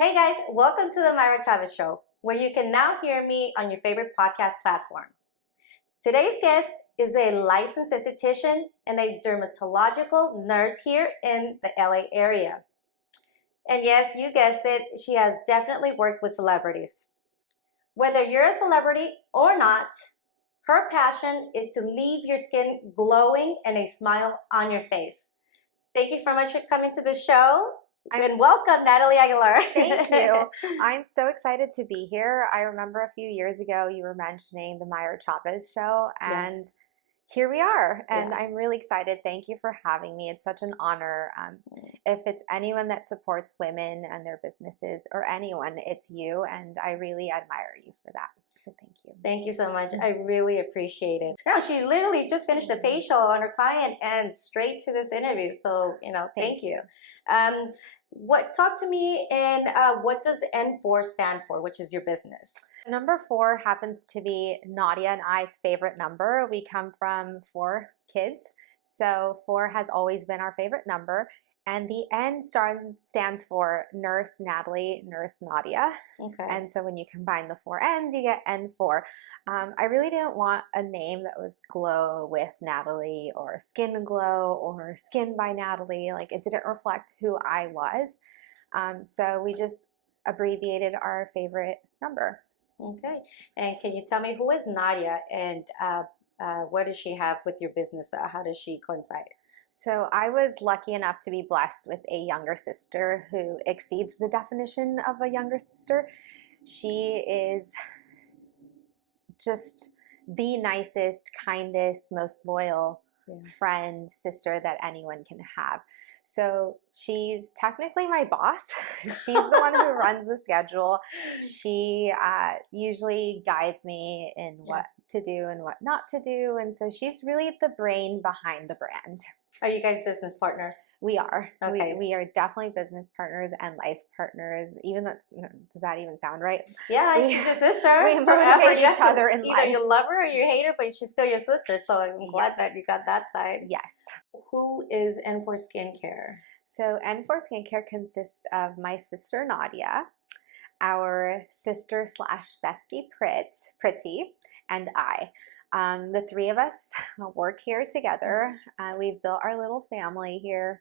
Hey guys, welcome to the Myra Chavez Show, where you can now hear me on your favorite podcast platform. Today's guest is a licensed esthetician and a dermatological nurse here in the LA area. And yes, you guessed it, she has definitely worked with celebrities. Whether you're a celebrity or not, her passion is to leave your skin glowing and a smile on your face. Thank you so much for coming to the show. And welcome, Natalie Aguilar. Thank you. I'm so excited to be here. I remember a few years ago you were mentioning the Myra Chavez show, and Yes. here we are. And Yeah. I'm really excited. Thank you for having me. It's such an honor. If it's anyone that supports women and their businesses, or anyone, it's you, and I really admire you for that. So thank you. Thank you so much. I really appreciate it. No, she literally just finished a facial on her client and straight to this interview. So, thank you. Talk to me, and what does N4 stand for, which is your business? Number 4 happens to be Nadia and I's favorite number. We come from 4 kids, so 4 has always been our favorite number. And the N stands for Nurse Natalie, Nurse Nadia. Okay. And so when you combine the 4 N's, you get N4. I really didn't want a name that was Glow with Natalie or Skin Glow or Skin by Natalie. Like, it didn't reflect who I was. So we just abbreviated our favorite number. Okay. And can you tell me, who is Nadia, and what does she have with your business? How does she coincide? So I was lucky enough to be blessed with a younger sister who exceeds the definition of a younger sister. She is just the nicest, kindest, most loyal friend, sister that anyone can have. So she's technically my boss. She's the one who runs the schedule. She usually guides me in what to do and what not to do. And so she's really the brain behind the brand. Are you guys business partners? We are. Okay. We are definitely business partners and life partners. Does that even sound right? Yeah, she's your sister. We motivate each other in Either life. you love her or you hate her, but she's still your sister. So I'm glad that you got that side. Yes. Who is N4 Skincare? So N4 Skincare consists of my sister Nadia, our sister / bestie Pretty, and I. The 3 of us work here together. We've built our little family here.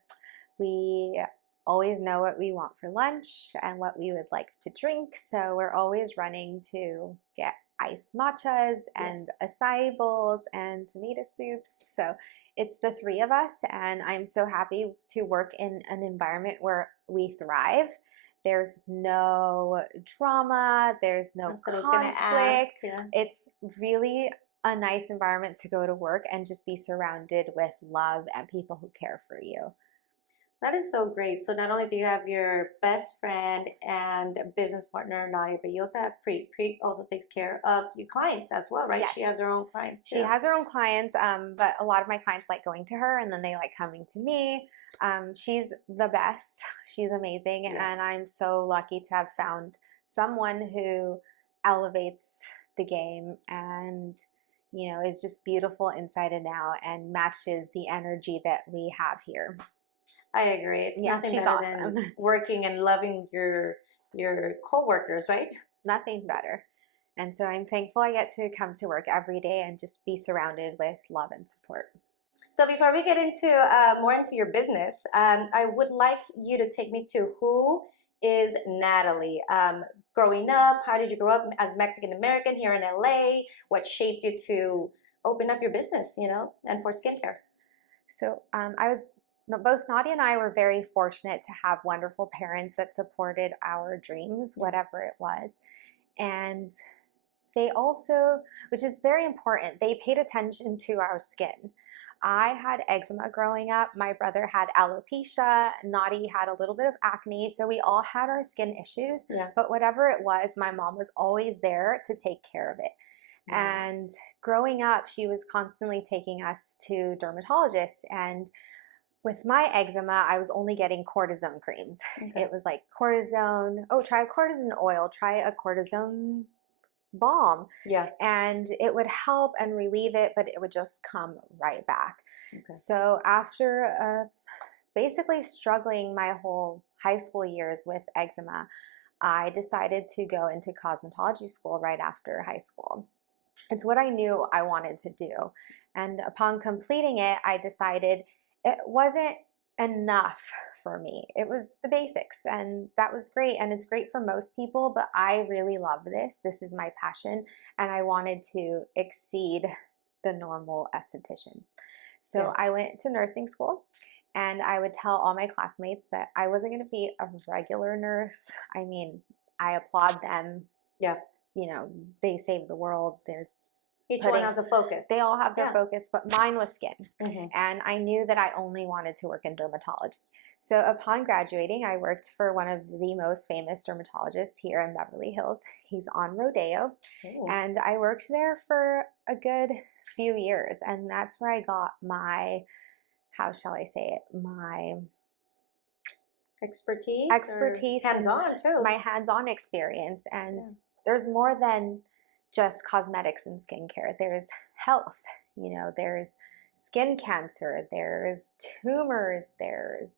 We always know what we want for lunch and what we would like to drink. So we're always running to get iced matchas and acai bowls and tomato soups. So it's the 3 of us, and I'm so happy to work in an environment where we thrive. There's no drama. There's no conflict. It's really a nice environment to go to work and just be surrounded with love and people who care for you. That is so great. So not only do you have your best friend and business partner, Nadia, but you also have Preet. Preet also takes care of your clients as well, right? Yes. She has her own clients too. She has her own clients, but a lot of my clients like going to her, and then they like coming to me. She's the best. She's amazing, and I'm so lucky to have found someone who elevates the game and is just beautiful inside and out and matches the energy that we have here. I agree. It's nothing better than working and loving your coworkers, right? Nothing better. And so I'm thankful I get to come to work every day and just be surrounded with love and support. So before we get into more into your business, I would like you to take me to who is Natalie. Growing up, how did you grow up as Mexican American here in LA? What shaped you to open up your business, and for skincare? So both Nadia and I were very fortunate to have wonderful parents that supported our dreams, whatever it was. And they also, which is very important, they paid attention to our skin. I had eczema growing up. My brother had alopecia. Nadia had a little bit of acne. So we all had our skin issues. Yeah. But whatever it was, my mom was always there to take care of it. Yeah. And growing up, she was constantly taking us to dermatologists. And with my eczema, I was only getting cortisone creams. Okay. It was like cortisone. Oh, try a cortisone oil. Try a cortisone balm. Yeah. And it would help and relieve it, but it would just come right back. Okay. So after basically struggling my whole high school years with eczema, I decided to go into cosmetology school right after high school. It's what I knew I wanted to do. And upon completing it, I decided it wasn't enough for me. It was the basics, and that was great. And it's great for most people, but I really love this. This is my passion, and I wanted to exceed the normal esthetician. So Yeah. I went to nursing school, and I would tell all my classmates that I wasn't going to be a regular nurse. I mean, I applaud them. Yeah. You know, they save the world. They're Each one has a focus. They all have their Yeah. focus, but mine was skin. And I knew that I only wanted to work in dermatology. So upon graduating, I worked for one of the most famous dermatologists here in Beverly Hills. He's on Rodeo. Ooh. And I worked there for a good few years. And that's where I got my, how shall I say it, my expertise, hands-on too. My hands-on experience. And there's more than just cosmetics and skincare. There's health, you know, there's skin cancer, there's tumors, there's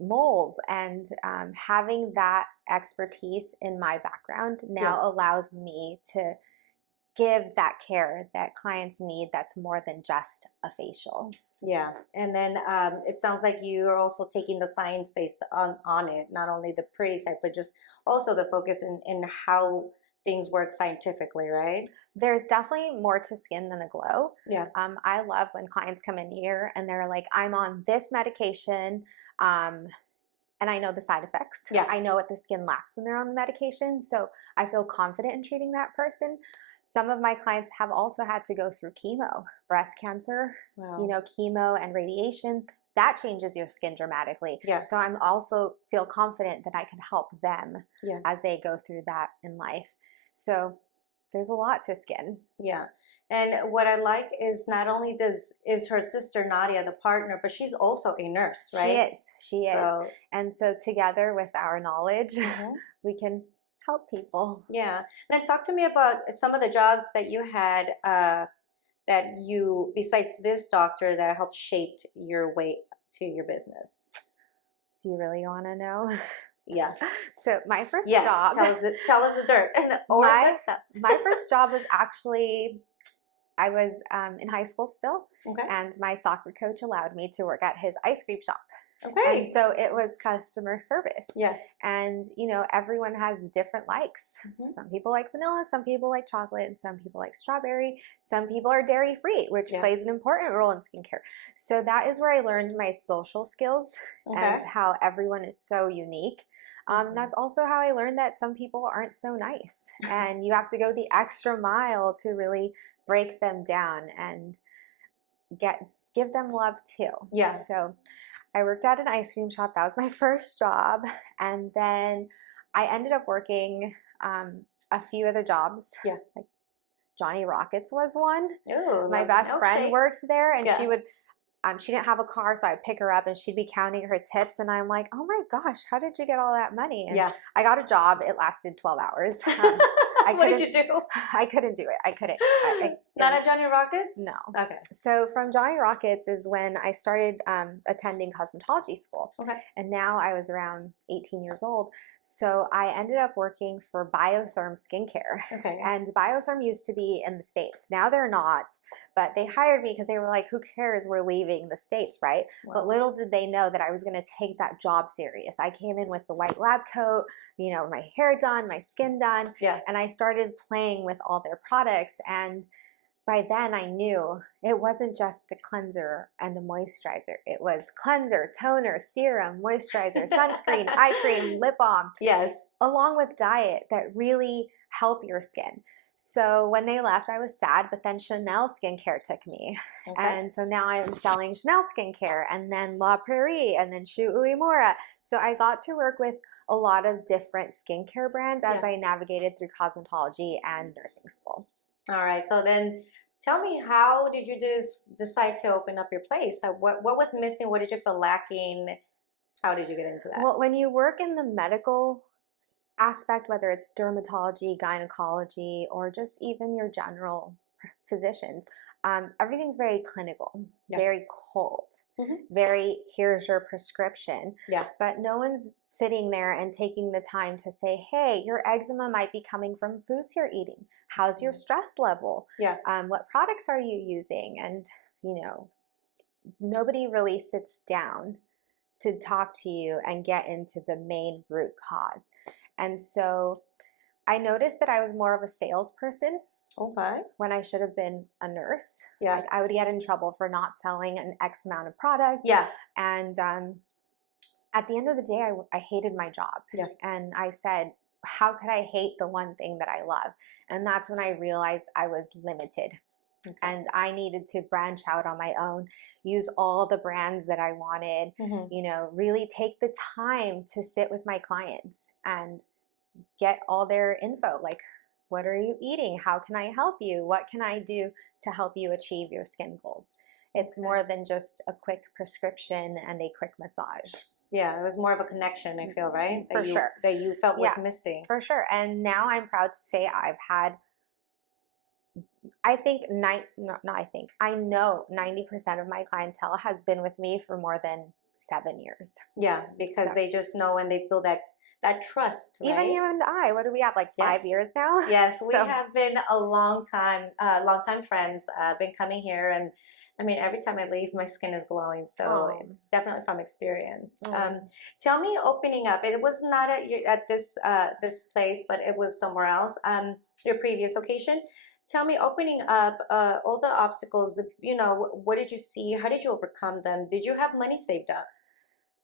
moles, and having that expertise in my background now allows me to give that care that clients need that's more than just a facial. Yeah, and then it sounds like you're also taking the science based on it, not only the pretty side, but just also the focus in how things work scientifically, right? There's definitely more to skin than a glow. Yeah. I love when clients come in here and they're like, I'm on this medication, and I know the side effects. Yeah. I know what the skin lacks when they're on the medication, so I feel confident in treating that person. Some of my clients have also had to go through chemo, breast cancer, you know, chemo and radiation. That changes your skin dramatically. Yeah. So I'm also feel confident that I can help them as they go through that in life. So there's a lot to skin. Yeah. And what I like is not only is her sister Nadia the partner, but she's also a nurse, right? She is. And so together with our knowledge, we can help people. Yeah. Then talk to me about some of the jobs that you had that you, besides this doctor, that helped shape your way to your business. Do you really want to know? Yes. So my first job. Tell us the dirt. Or good stuff. My first job was actually, I was in high school still, and my soccer coach allowed me to work at his ice cream shop. Okay. And so it was customer service. Yes. And, you know, everyone has different likes. Some people like vanilla, some people like chocolate, and some people like strawberry. Some people are dairy free, which plays an important role in skincare. So that is where I learned my social skills and how everyone is so unique. That's also how I learned that some people aren't so nice. And you have to go the extra mile to really break them down and give them love too. Yeah. So I worked at an ice cream shop. That was my first job. And then I ended up working a few other jobs. Yeah. Like Johnny Rockets was one. Ooh, my best friend worked there, and she would, she didn't have a car, so I'd pick her up and she'd be counting her tips. And I'm like, oh my gosh, how did you get all that money? And I got a job. It lasted 12 hours. What did you do? I couldn't do it. I couldn't. Not at Johnny Rockets? No. Okay. So from Johnny Rockets is when I started attending cosmetology school. Okay. And now I was around 18 years old. So I ended up working for Biotherm Skincare. Okay. And Biotherm used to be in the States. Now they're not. But they hired me because they were like, who cares? We're leaving the States, right? Wow. But little did they know that I was going to take that job serious. I came in with the white lab coat, you know, my hair done, my skin done. Yeah. And I started playing with all their products. And by then I knew it wasn't just a cleanser and a moisturizer. It was cleanser, toner, serum, moisturizer, sunscreen, eye cream, lip balm. Yes. Along with diet that really help your skin. So when they left, I was sad, but then Chanel Skincare took me. Okay. And so now I'm selling Chanel Skincare, and then La Prairie, and then Shu Uemura. So I got to work with a lot of different skincare brands as I navigated through cosmetology and nursing school. All right. So then tell me, how did you decide to open up your place? What was missing? What did you feel lacking? How did you get into that? Well, when you work in the medical aspect, whether it's dermatology, gynecology, or just even your general physicians, everything's very clinical, Yeah. very cold, Mhm. very, here's your prescription. Yeah. But no one's sitting there and taking the time to say, hey, your eczema might be coming from foods you're eating. How's your stress level? Yeah. What products are you using? And, nobody really sits down to talk to you and get into the main root cause. And so I noticed that I was more of a salesperson Okay. when I should have been a nurse. Yeah. Like I would get in trouble for not selling an X amount of product. Yeah. And at the end of the day, I hated my job. Yeah. And I said, how could I hate the one thing that I love? And that's when I realized I was limited. Okay. And I needed to branch out on my own, use all the brands that I wanted, really take the time to sit with my clients and get all their info. Like, what are you eating? How can I help you? What can I do to help you achieve your skin goals? It's more than just a quick prescription and a quick massage. Yeah, it was more of a connection, I feel, right? For sure. That you felt was missing. For sure. And now I'm proud to say I've had, I know 90% of my clientele has been with me for more than 7 years. Yeah, because they just know and they feel that trust, right? Even you and I, what do we have, like 5 years now? Yes, we have been a long time friends. Been coming here, and I mean, every time I leave, my skin is glowing. So it's definitely from experience. Tell me, opening up. It was not at this place, but it was somewhere else. Your previous location. Tell me, opening up, all the obstacles. What did you see? How did you overcome them? Did you have money saved up?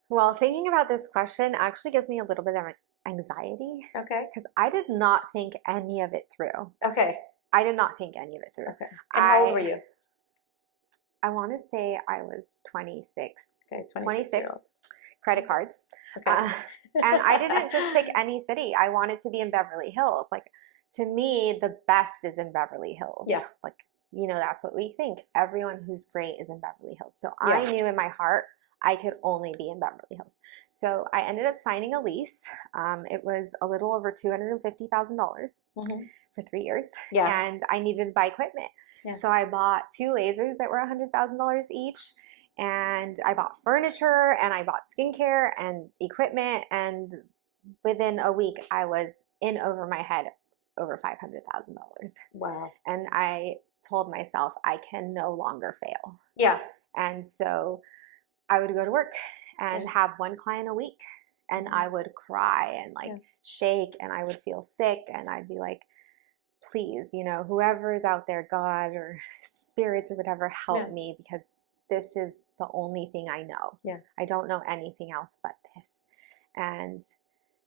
Well, thinking about this question actually gives me a little bit of anxiety. Okay. Because I did not think any of it through. Okay. I did not think any of it through. Okay. And how old were you? I want to say I was 26. Okay, 26. Credit cards. Okay. And I didn't just pick any city. I wanted to be in Beverly Hills. Like, to me, the best is in Beverly Hills. Yeah. Like, that's what we think. Everyone who's great is in Beverly Hills. So I knew in my heart I could only be in Beverly Hills. So I ended up signing a lease. It was a little over $250,000 for 3 years. Yeah. And I needed to buy equipment. Yeah. So I bought 2 lasers that were $100,000 each. And I bought furniture and I bought skincare and equipment. And within a week, I was in over my head over $500,000. Wow. And I told myself I can no longer fail. Yeah. And so I would go to work and have one client a week, and I would cry and shake, and I would feel sick, and I'd be like, please, whoever is out there, God or spirits or whatever, help me, because this is the only thing I know. Yeah. I don't know anything else but this. And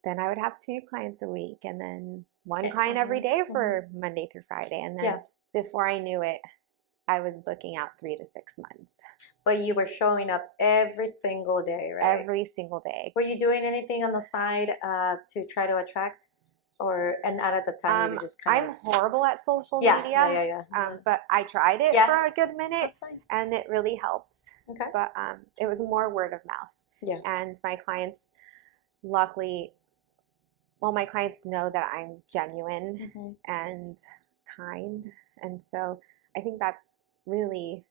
then I would have 2 clients a week, and then one client every day for Monday through Friday. And then before I knew it, I was booking out 3 to 6 months. But you were showing up every single day, right? Every single day. Were you doing anything on the side to try to attract? And at the time, you were just kind I'm horrible at social media. Yeah. But I tried it for a good minute. That's fine. And it really helped. Okay. But it was more word of mouth. Yeah. And my clients, luckily, my clients know that I'm genuine and kind. And so I think that's really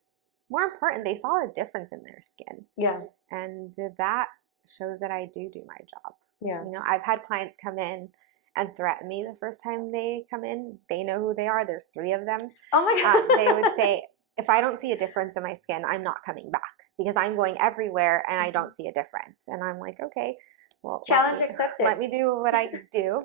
more important. They saw a difference in their skin. Yeah. And that shows that I do my job. Yeah. I've had clients come in and threaten me the first time they come in. They know who they are. There's 3 of them. Oh my God. They would say, if I don't see a difference in my skin, I'm not coming back, because I'm going everywhere and I don't see a difference. And I'm like, okay, well, challenge accepted. Let me do what I do.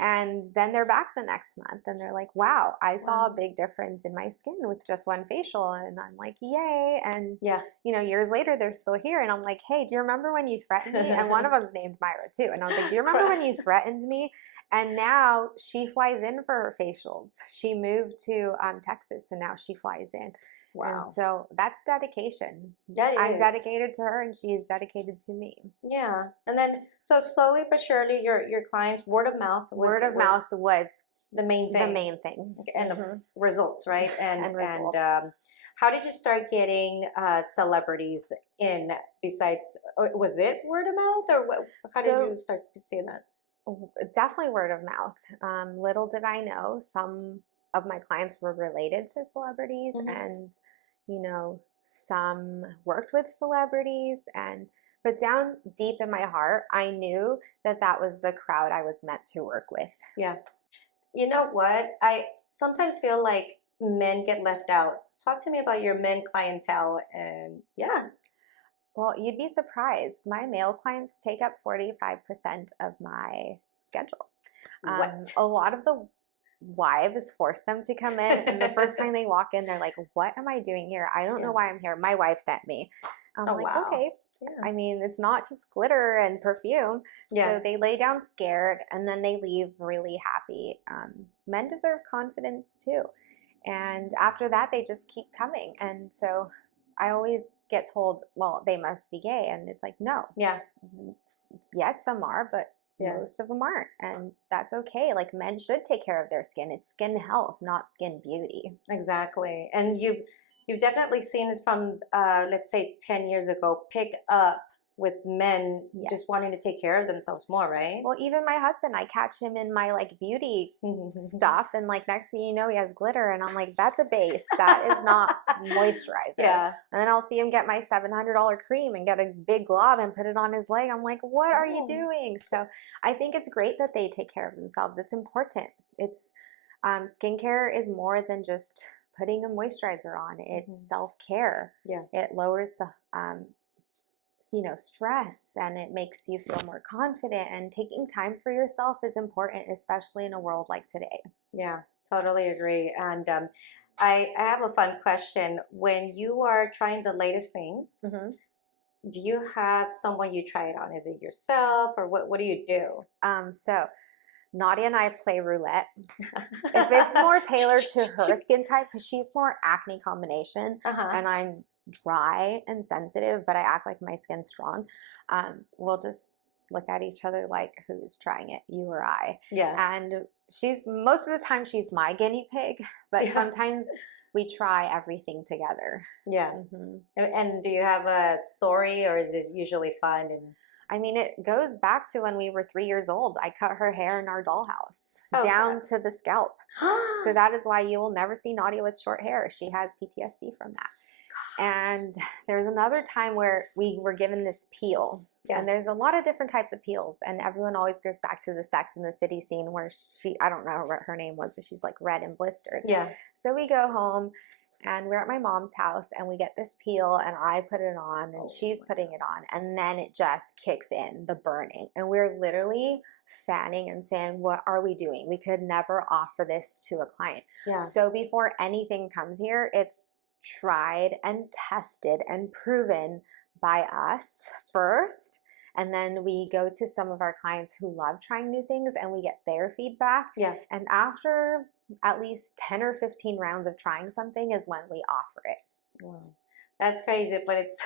And then they're back the next month and they're like, wow, I saw a big difference in my skin with just one facial. And I'm like, yay. And years later, they're still here. And I'm like, hey, do you remember when you threatened me? And one of them's named Myra too. And I was like, do you remember when you threatened me? And now she flies in for her facials. She moved to Texas, and now she flies in. Wow. And so that's dedication. I'm dedicated to her, and she is dedicated to me. Yeah. And then, so slowly but surely, your clients, word of mouth was the main thing. The main thing. And results, right? And results. And how did you start getting celebrities in besides, was it word of mouth, or how did you start seeing that? Definitely word of mouth. Little did I know, some of my clients were related to celebrities, and some worked with celebrities, but down deep in my heart, I knew that that was the crowd I was meant to work with. Yeah. You know what? I sometimes feel like men get left out. Talk to me about your men clientele and yeah. Well, you'd be surprised. My male clients take up 45% of my schedule. What? A lot of the wives force them to come in, and the first time they walk in, they're like, "What am I doing here? I don't know why I'm here. My wife sent me." I'm Oh, like, wow. "Okay." Yeah. I mean, it's not just glitter and perfume. Yeah. So they lay down scared and then they leave really happy. Men deserve confidence too. And after that, they just keep coming. And so I always get told, well, they must be gay. And it's like, no. Yeah. Yes, some are, but most of them aren't. And that's okay. Like, men should take care of their skin. It's skin health, not skin beauty. Exactly. And you've definitely seen this from let's say 10 years ago pick up with men just wanting to take care of themselves more, right? Well, even my husband, I catch him in my like beauty stuff, and like next thing you know, he has glitter, and I'm like, that's a base. That is not moisturizer. Yeah. And then I'll see him get my $700 cream and get a big glob and put it on his leg. I'm like, what are you doing? So I think it's great that they take care of themselves. It's important. It's skincare is more than just putting a moisturizer on. It's self-care. Yeah. It lowers the stress, and it makes you feel more confident, and taking time for yourself is important, especially in a world like today. Yeah, totally agree. And I have a fun question. When you are trying the latest things, do you have someone you try it on? Is it yourself, or what do you do? So Nadia and I play roulette. If it's more tailored to her skin type, because she's more acne combination, and I'm dry and sensitive, but I act like my skin's strong, we'll just look at each other like, who's trying it, you or I? Yeah. And most of the time she's my guinea pig, but sometimes we try everything together. Yeah. And do you have a story, or is it usually fun? And I mean, it goes back to when we were 3 years old. I cut her hair in our dollhouse down to the scalp. So that is why you will never see Nadia with short hair. She has PTSD from that. And there's another time where we were given this peel. And there's a lot of different types of peels. And everyone always goes back to the Sex and the City scene where I don't know what her name was, but she's like red and blistered. Yeah. So we go home, and we're at my mom's house, and we get this peel, and I put it on, and she's putting it on, and then it just kicks in, the burning. And we're literally fanning and saying, what are we doing? We could never offer this to a client. Yeah. So before anything comes here, it's tried and tested and proven by us first. And then we go to some of our clients who love trying new things, and we get their feedback. Yeah. And after at least 10 or 15 rounds of trying something is when we offer it. Wow. That's crazy, but it's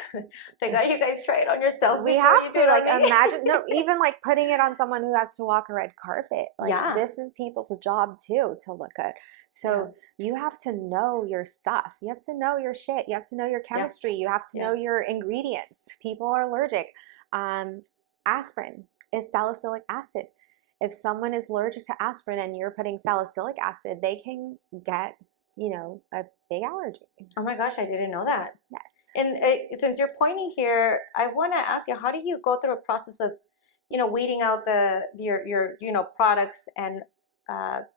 thank God you guys try it on yourselves. We have to imagine even like putting it on someone who has to walk a red carpet. Like this is people's job too, to look good. So you have to know your stuff. You have to know your shit. You have to know your chemistry. You have to know your ingredients. People are allergic. Aspirin is salicylic acid. If someone is allergic to aspirin and you're putting salicylic acid, they can get, a big allergy. Oh my gosh, I didn't know that. Yes. And since you're pointing here, I want to ask you, how do you go through a process of, weeding out your products and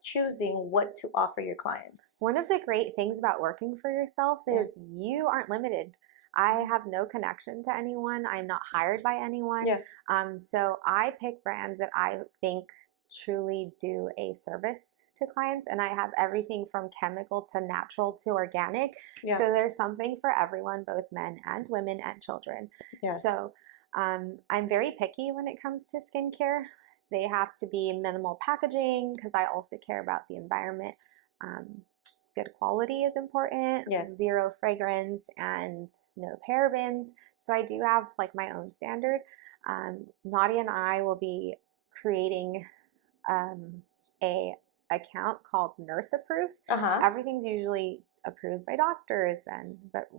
choosing what to offer your clients? One of the great things about working for yourself is you aren't limited. I have no connection to anyone. I'm not hired by anyone. So I pick brands that I think truly do a service to clients, and I have everything from chemical to natural to organic. So there's something for everyone, both men and women and children. So I'm very picky when it comes to skincare. They have to be minimal packaging because I also care about the environment. Good quality is important. Zero fragrance and no parabens. So I do have like my own standard. Nadia and I will be creating a account called Nurse Approved. Everything's usually approved by doctors, but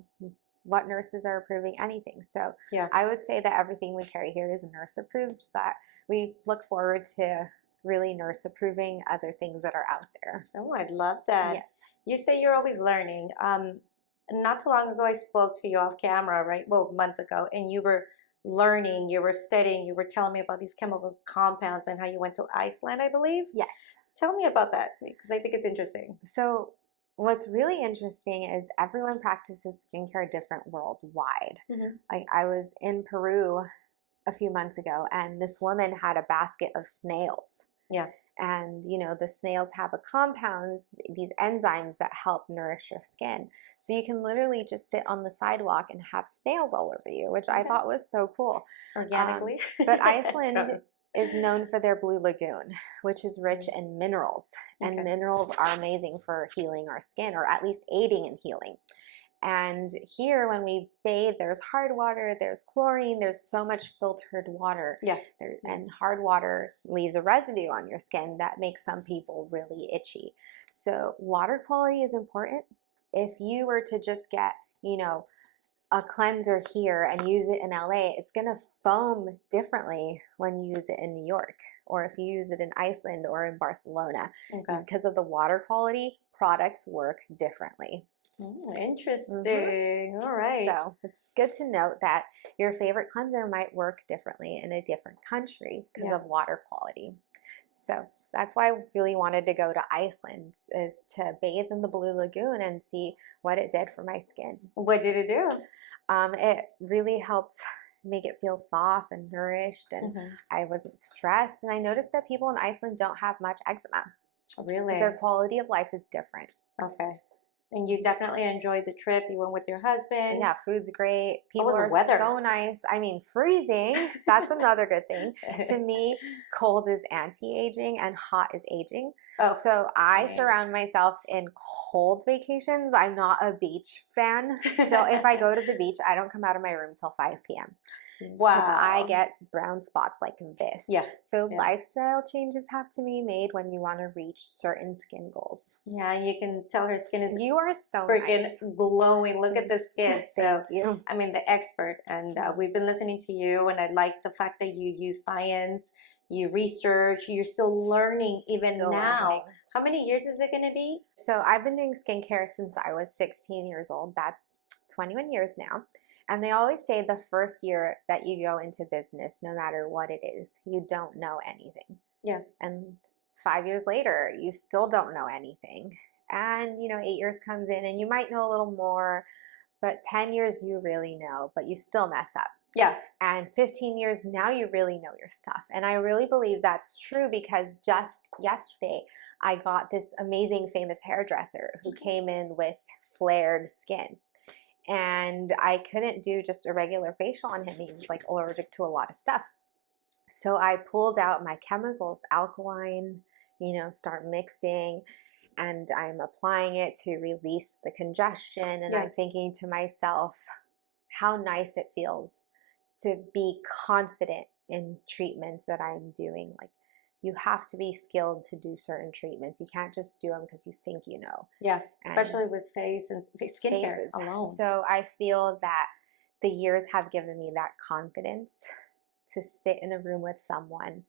what nurses are approving anything. So I would say that everything we carry here is nurse approved, but we look forward to really nurse approving other things that are out there. Oh, I love that. Yes. You say you're always learning. Not too long ago, I spoke to you off camera, right? Well, months ago, and you were learning, you were studying, you were telling me about these chemical compounds and how you went to Iceland, I believe. Yes. Tell me about that because I think it's interesting. So what's really interesting is everyone practices skincare different worldwide. Mm-hmm. Like I was in Peru a few months ago, and this woman had a basket of snails. Yeah. And the snails have a compounds, these enzymes that help nourish your skin. So you can literally just sit on the sidewalk and have snails all over you, which I thought was so cool. Organically. But Iceland is known for their blue lagoon, which is rich in minerals. And minerals are amazing for healing our skin, or at least aiding in healing. And here, when we bathe, there's hard water, there's chlorine, there's so much filtered water. Yeah. And hard water leaves a residue on your skin that makes some people really itchy. So water quality is important. If you were to just get, a cleanser here and use it in LA, it's going to foam differently when you use it in New York, or if you use it in Iceland or in Barcelona. Because of the water quality, products work differently. Interesting. Mm-hmm. All right. So it's good to note that your favorite cleanser might work differently in a different country because of water quality. So that's why I really wanted to go to Iceland, is to bathe in the Blue Lagoon and see what it did for my skin. What did it do? It really helped make it feel soft and nourished, and I wasn't stressed. And I noticed that people in Iceland don't have much eczema. Really? Their quality of life is different. Okay. And you definitely enjoyed the trip. You went with your husband. Yeah, food's great. People are weather? So nice. I mean, freezing. That's another good thing. To me, cold is anti-aging and hot is aging. Oh, so I surround myself in cold vacations. I'm not a beach fan. So if I go to the beach, I don't come out of my room till 5 p.m. Wow. Because I get brown spots like this. Yeah. So lifestyle changes have to be made when you want to reach certain skin goals. Yeah, you can tell her skin is you are so freaking nice. glowing. Look at the skin. Thank you. I mean, the expert. And we've been listening to you, and I like the fact that you use science, you research, you're still learning even now. Learning. How many years is it going to be? So I've been doing skincare since I was 16 years old. That's 21 years now. And they always say the first year that you go into business, no matter what it is, you don't know anything. Yeah. And 5 years later, you still don't know anything. And, 8 years comes in and you might know a little more, but 10 years you really know, but you still mess up. Yeah. And 15 years, now you really know your stuff. And I really believe that's true because just yesterday, I got this amazing famous hairdresser who came in with flared skin. And I couldn't do just a regular facial on him. He was like allergic to a lot of stuff. So I pulled out my chemicals, alkaline, start mixing, and I'm applying it to release the congestion. And I'm thinking to myself, how nice it feels to be confident in treatments that I'm doing. Like, you have to be skilled to do certain treatments. You can't just do them because you think you know. Yeah, especially with face and skincare alone. So I feel that the years have given me that confidence to sit in a room with someone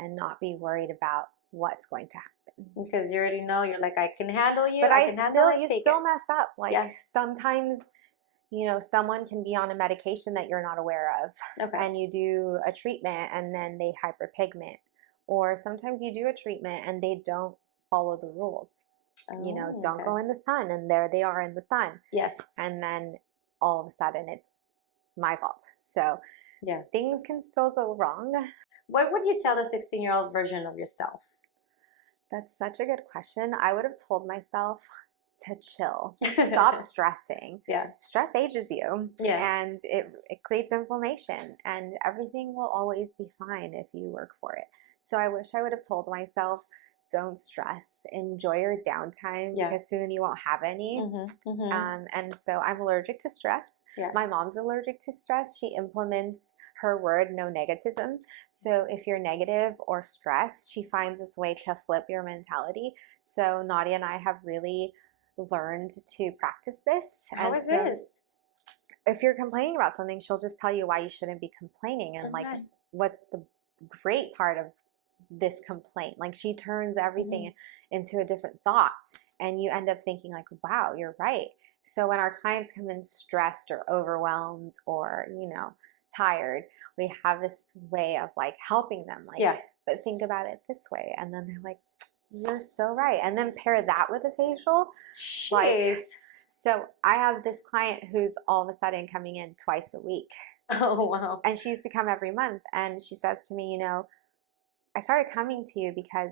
and not be worried about what's going to happen. Because you already know, you're like, I can handle you. But you still mess up. Like sometimes, someone can be on a medication that you're not aware of. Okay. And you do a treatment and then they hyperpigment. Or sometimes you do a treatment and they don't follow the rules. Don't go in the sun, and there they are in the sun. Yes. And then all of a sudden it's my fault. So things can still go wrong. What would you tell the 16-year-old version of yourself? That's such a good question. I would have told myself to chill. Stop stressing. Yeah. Stress ages you. Yeah. And it creates inflammation, and everything will always be fine if you work for it. So I wish I would have told myself, don't stress. Enjoy your downtime because soon you won't have any. And so I'm allergic to stress. Yeah. My mom's allergic to stress. She implements her word, no negativism. So if you're negative or stressed, she finds this way to flip your mentality. So Nadia and I have really learned to practice this. How is this? If you're complaining about something, she'll just tell you why you shouldn't be complaining. And what's the great part of this complaint. Like she turns everything into a different thought, and you end up thinking like, wow, you're right. So when our clients come in stressed or overwhelmed or, tired, we have this way of like helping them, like, but think about it this way. And then they're like, you're so right. And then pair that with a facial. Jeez. Like, so I have this client who's all of a sudden coming in twice a week. Oh, wow. And she used to come every month. And she says to me, I started coming to you because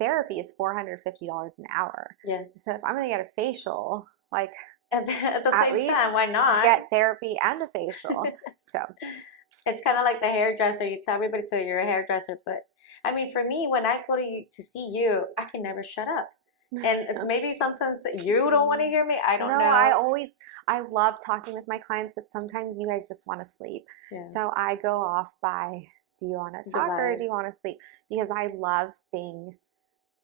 therapy is $450 an hour. Yeah. So if I'm going to get a facial, like at the at same least time, why not get therapy and a facial? So it's kind of like the hairdresser. You tell everybody to you're a hairdresser, but I mean, for me, when I go to see you, I can never shut up. And maybe sometimes you don't want to hear me. I don't know. I love talking with my clients, but sometimes you guys just want to sleep. Yeah. So I go off by, do you want to talk or do you want to sleep? Because I love being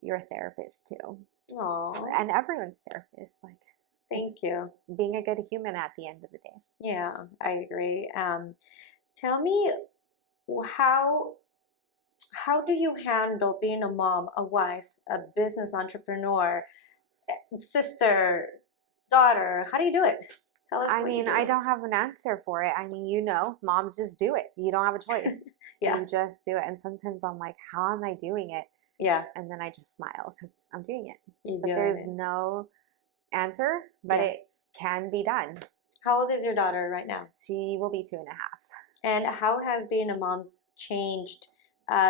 your therapist too. Aww. And everyone's therapist. Like, thank you. Being a good human at the end of the day. Yeah, I agree. Tell me, how do you handle being a mom, a wife, a business entrepreneur, sister, daughter? How do you do it? Tell us. I don't have an answer for it. I mean, moms just do it. You don't have a choice. You just do it. And sometimes I'm like, how am I doing it? Yeah. And then I just smile because I'm doing it. But there's no answer, but it can be done. How old is your daughter right now? She will be 2.5. And how has being a mom changed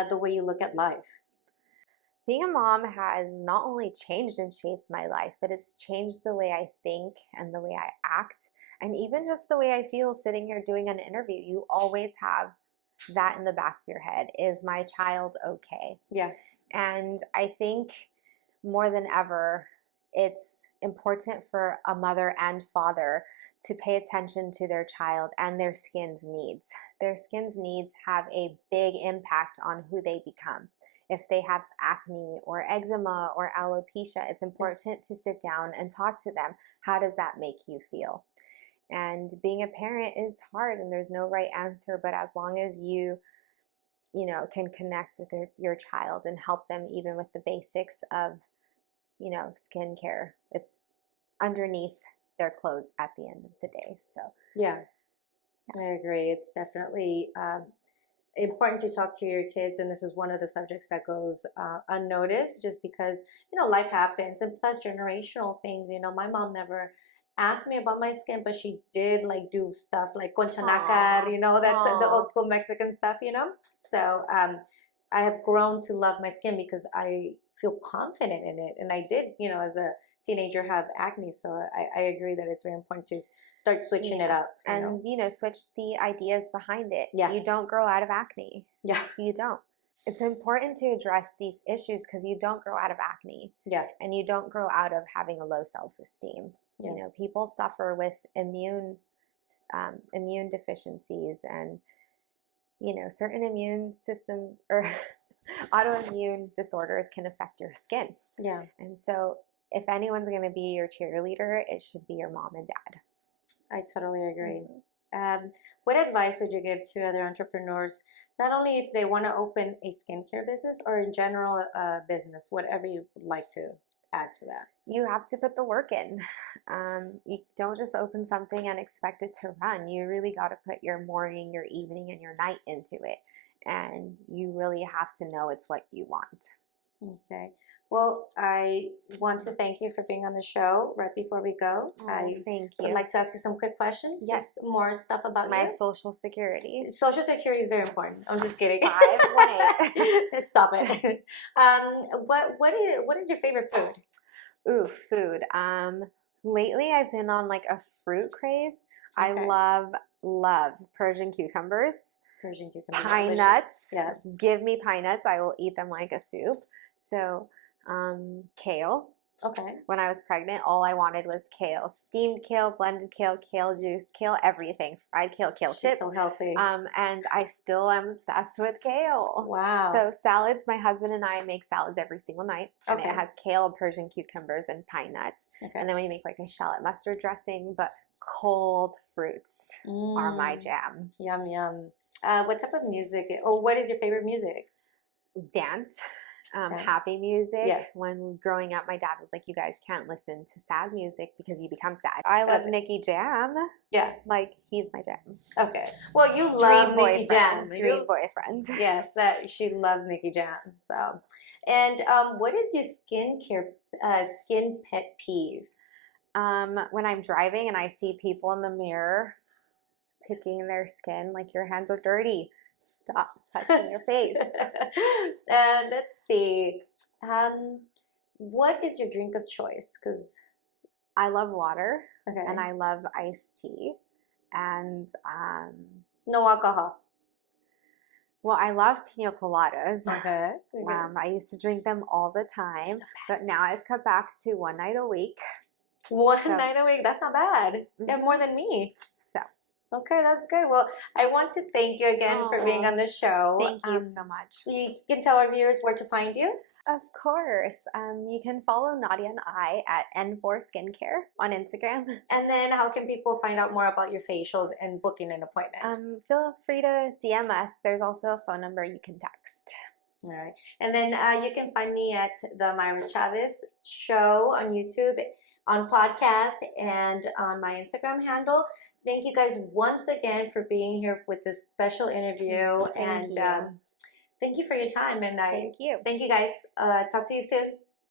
the way you look at life? Being a mom has not only changed and shaped my life, but it's changed the way I think and the way I act, and even just the way I feel sitting here doing an interview. You always have that in the back of your head. Is my child okay? Yeah. And I think more than ever, it's important for a mother and father to pay attention to their child and their skin's needs. Their skin's needs have a big impact on who they become. If they have acne or eczema or alopecia, it's important to sit down and talk to them. How does that make you feel? And being a parent is hard and there's no right answer, but as long as you can connect with your child and help them even with the basics of, skincare, it's underneath their clothes at the end of the day. So yeah. I agree. It's definitely important to talk to your kids, and this is one of the subjects that goes unnoticed just because life happens, and plus generational things. My mom never asked me about my skin, but she did do stuff like concha nácar, that's the old school Mexican stuff, so I have grown to love my skin because I feel confident in it, and I did as a teenager have acne, so I agree that it's very important to start switching it up and switch the ideas behind it. You don't grow out of acne. You don't. It's important to address these issues because you don't grow out of acne. And you don't grow out of having a low self-esteem. People suffer with immune deficiencies, and certain immune system or autoimmune disorders can affect your skin. And so if anyone's going to be your cheerleader, it should be your mom and dad. I totally agree. What advice would you give to other entrepreneurs, not only if they want to open a skincare business or in general business, whatever you would like to add to that? You have to put the work in. You don't just open something and expect it to run. You really got to put your morning, your evening, and your night into it. And you really have to know it's what you want. Okay. Well, I want to thank you for being on the show. Right before we go, thank you. Would like to ask you some quick questions. Yes. Just more stuff about my social security. Social security is very important. I'm just kidding. 518. Stop it. What is your favorite food? Ooh, food. Lately I've been on a fruit craze. Okay. I love Persian cucumbers. Pine nuts. Yes. Give me pine nuts. I will eat them like a soup. So, kale. Okay. When I was pregnant, all I wanted was kale. Steamed kale, blended kale, kale juice, kale everything. Fried kale, kale chips. So healthy. And I still am obsessed with kale. Wow. So salads, my husband and I make salads every single night. And it has kale, Persian cucumbers, and pine nuts. Okay. And then we make a shallot mustard dressing, but cold fruits are my jam. Yum, yum. What type of music? What is your favorite music? dance. Dance. Happy music. Yes. When growing up, my dad was like, you guys can't listen to sad music because you become sad. I love Okay. Nicky Jam. Yeah. Like, he's my jam. Okay. Well, you love Dream Nicky Jam. boyfriend. Dream boyfriend. Yes, that she loves Nicky Jam. So, and what is your skin pet peeve? When I'm driving and I see people in the mirror picking their skin, like, your hands are dirty. Stop touching your face. And let's see. What is your drink of choice? Because I love water okay. and I love iced tea. And no alcohol. well, I love pina coladas. Okay. I used to drink them all the time, but now I've cut back to one night a week. One night a week. That's not bad. You have more than me. So. Okay, that's good. Well, I want to thank you again for being on the show. Thank you so much. You can tell our viewers where to find you. Of course. You can follow Nadia and I at N4 Skincare on Instagram. And then how can people find out more about your facials and booking an appointment? Feel free to DM us. There's also a phone number you can text. All right. And then you can find me at the Myra Chavez Show on YouTube, on podcast, and on my Instagram handle. Thank you guys once again for being here with this special interview. Thank you. Thank you for your time. And Thank you. Thank you guys. Talk to you soon.